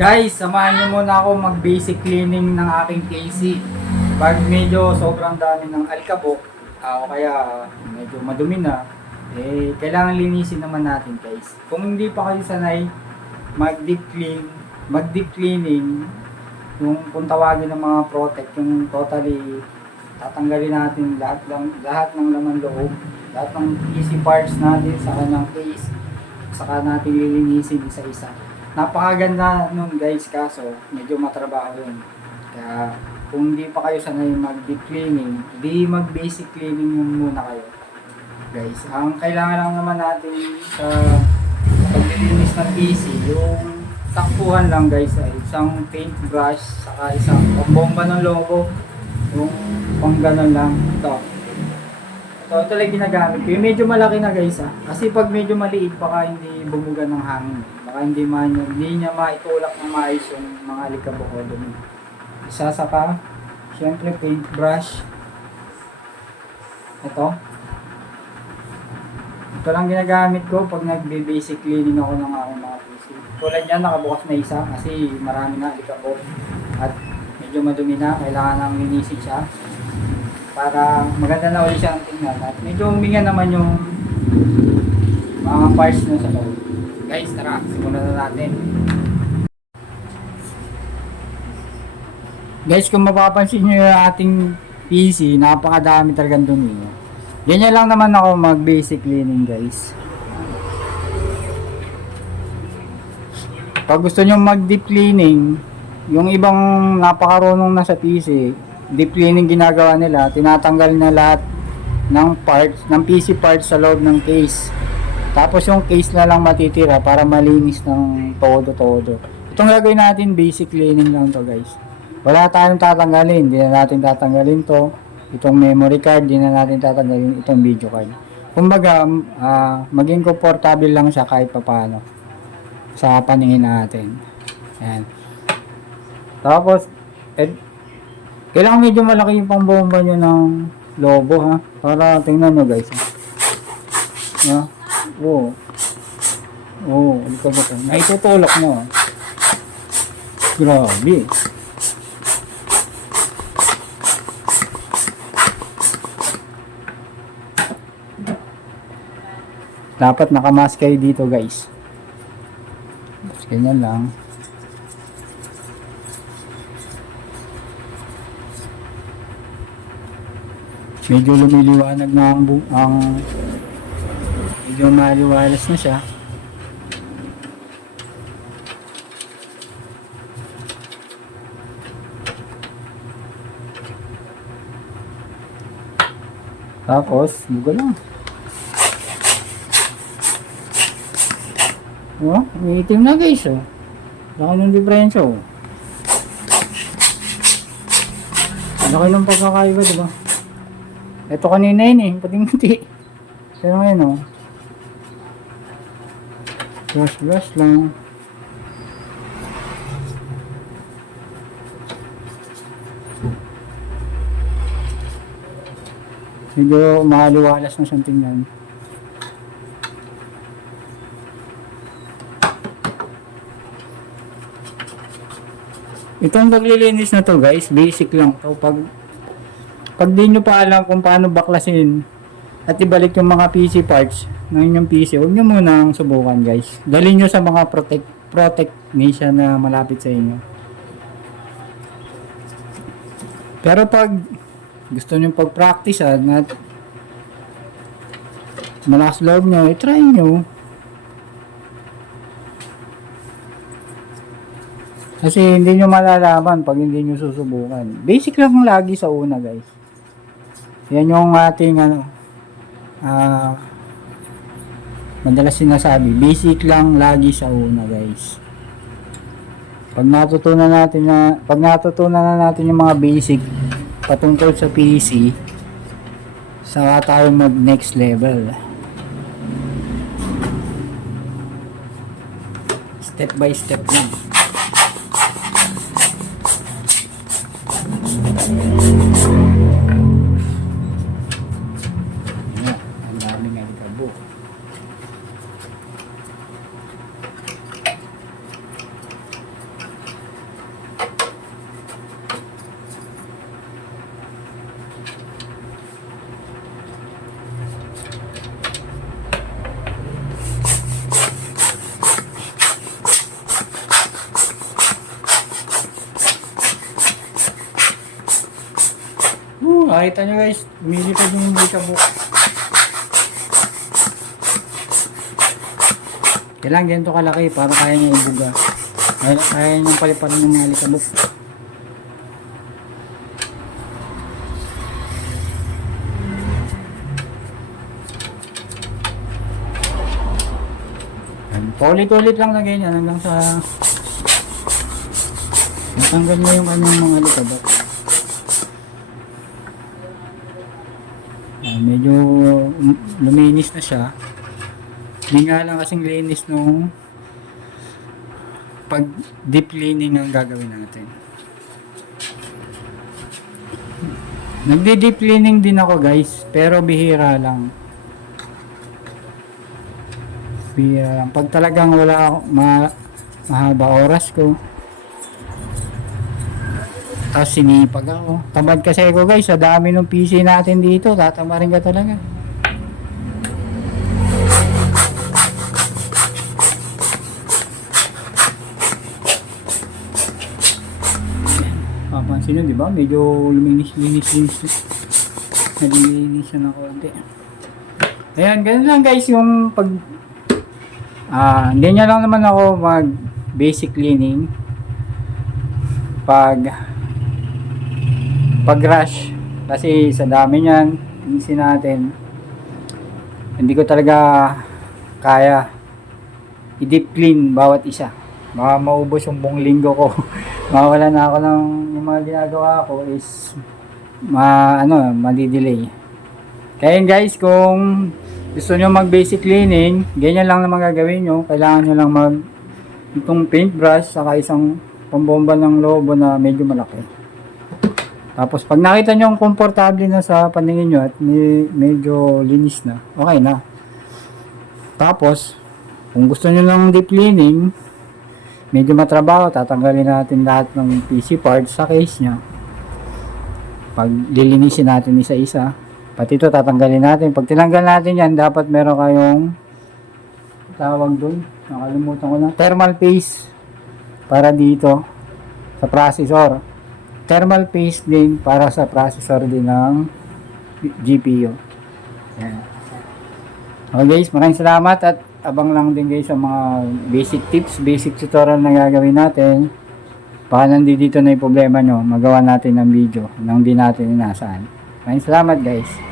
Guys, samahan niyo muna ako mag-basic cleaning ng aking PC. Pag medyo sobrang dami ng alikabok, ah, o kaya medyo madumi na, eh, kailangan linisin naman natin guys. Kung hindi pa kayo sanay mag-deep clean, mag-deep cleaning, yung kung tawagin ng mga protect, yung totally tatanggalin natin lahat, lahat ng laman loob, lahat ng PC parts natin sa kanyang case, saka natin lilinisin isa-isa. Napakaganda nun guys, kaso medyo matrabaho yun. Kaya kung hindi pa kayo sanay mag-deep cleaning, di mag-basic cleaning yun muna kayo. Guys, ang kailangan lang naman natin sa paglilinis ng PC, yung saktuhan lang guys ay isang paintbrush, saka isang pambomba ng logo, yung pang ganun lang. Ito. Ito talaga ginagamit ko. Yung medyo malaki na guys ah. Kasi pag medyo maliit, baka hindi bumuga ng hangin. Baka hindi man hindi niya maitulak ng maayos yung mga alikabok o dumi. Isa saka, syempre paintbrush. Ito. Ito lang ginagamit ko pag nagbe-basic cleaning ako ng aking mga PC. Tulad yan, nakabukas na isa kasi marami na alikabok. At medyo madumi na, kailangan nang linisin siya para maganda na ulit siyang tingnan at medyo huminga naman yung mga parts na sa loob. Guys, tara, simulan na natin. Guys, kung mapapansin nyo yung ating PC, napakadami talagang dumi. Ganyan lang naman ako mag-basic cleaning, guys. Pag gusto nyo mag-deep cleaning, yung ibang napakarunong na sa PC, deep cleaning ginagawa nila, tinatanggal na lahat ng parts, ng PC parts sa loob ng case. Tapos yung case na lang matitira para malinis ng todo-todo. Itong gagawin natin, basic cleaning lang to guys. Wala tayong tatanggalin, hindi na natin tatanggalin to. Itong memory card, hindi na natin tatanggalin itong video card. Kumbaga, ah, maging komportable lang siya kahit papano sa paningin natin. Ayan. Tapos, eh, kailangan medyo malaki yung pambomba nyo ng lobo ha. Para tingnan nyo guys. Ha? Oo. Oo, ito ba ito? Naitutulak mo. Grabe. Dapat nakamask kayo dito guys. Ganyan lang. Medyo lumiliwanag na ang, ang medyo maliwalas na siya. Tapos buga lang. Oh, may itim na guys oh. Laki ng diferensya oh. Laki ng pagkakaiba diba ito kanina yun eh, puting-puti. Pero ngayon oh. Brush, brush lang. Medyo maaliwalas na siyang tingnan. Itong paglilinis na to guys, basic lang to. Pag pag di nyo pa alam kung paano baklasin at ibalik yung mga PC parts ng inyong PC, huwag nyo munang subukan guys. Dalhin nyo sa mga protect, protect nation na malapit sa inyo. Pero pag gusto nyo pag-practice at malakas loob nyo, i-try nyo. Kasi hindi nyo malalaman pag hindi nyo susubukan. Basic lang lagi sa una guys. Yan yung ating ano, ah, madalas sinasabi, basic lang lagi sa una guys. Pag natutunan natin na, pag natutunan na natin yung mga basic patungkol sa PC, saka tayo mag next level. Step by step lang. Ayan, ang daming alikabok. Makita nyo guys, lumilipad yung alikabok. Kailangan ganito kalaki para kaya niya ibuga. Kaya, kaya niyang paliparan yung mga alikabok. Yan. Paulit-ulit lang na ganyan hanggang sa natanggal na yung kanyang mga alikabok. Medyo um, luminis na siya. Hindi nga lang kasing linis nung pag deep cleaning ang gagawin natin. Nagdi-deep cleaning din ako guys, pero bihira lang. Bihira lang. Pag talagang wala ma mahaba oras ko, tapos sinipag ako. Tamad kasi ako guys, sa dami ng PC natin dito, tatamarin ka talaga. Papansin nyo, di ba? Medyo luminis-linis-linis. Nalilinis siya ng konti. Ayan, ganun lang guys yung pag... Ah, hindi niya lang naman ako mag basic cleaning. Pag pag rush kasi sa dami niyan inisin natin. Hindi ko talaga kaya. I-deep clean bawat isa. Baka maubos yung buong linggo ko. Mawala na ako ng yung mga ginagawa ko is ma ano madidelay. Kaya guys kung gusto nyo mag basic cleaning ganyan lang naman gagawin nyo. Kailangan nyo lang mag itong paintbrush saka isang pambomba ng lobo na medyo malaki tapos pag nakita nyo komportable na sa paningin nyo at may, medyo linis na, okay na. Tapos, kung gusto nyo lang deep cleaning, medyo matrabaho, tatanggalin natin lahat ng PC parts sa case nya. Pag lilinisin natin isa-isa, pati ito tatanggalin natin. Pag tinanggal natin yan, dapat meron kayong tawag doon, nakalimutan ko na, thermal paste para dito sa processor thermal paste din para sa processor din ng GPU. Yan. Okay guys, maraming salamat at abang lang din guys sa mga basic tips, basic tutorial na gagawin natin. Baka nandito na yung problema nyo, magawa natin ng video nang di natin inasaan. Maraming salamat guys.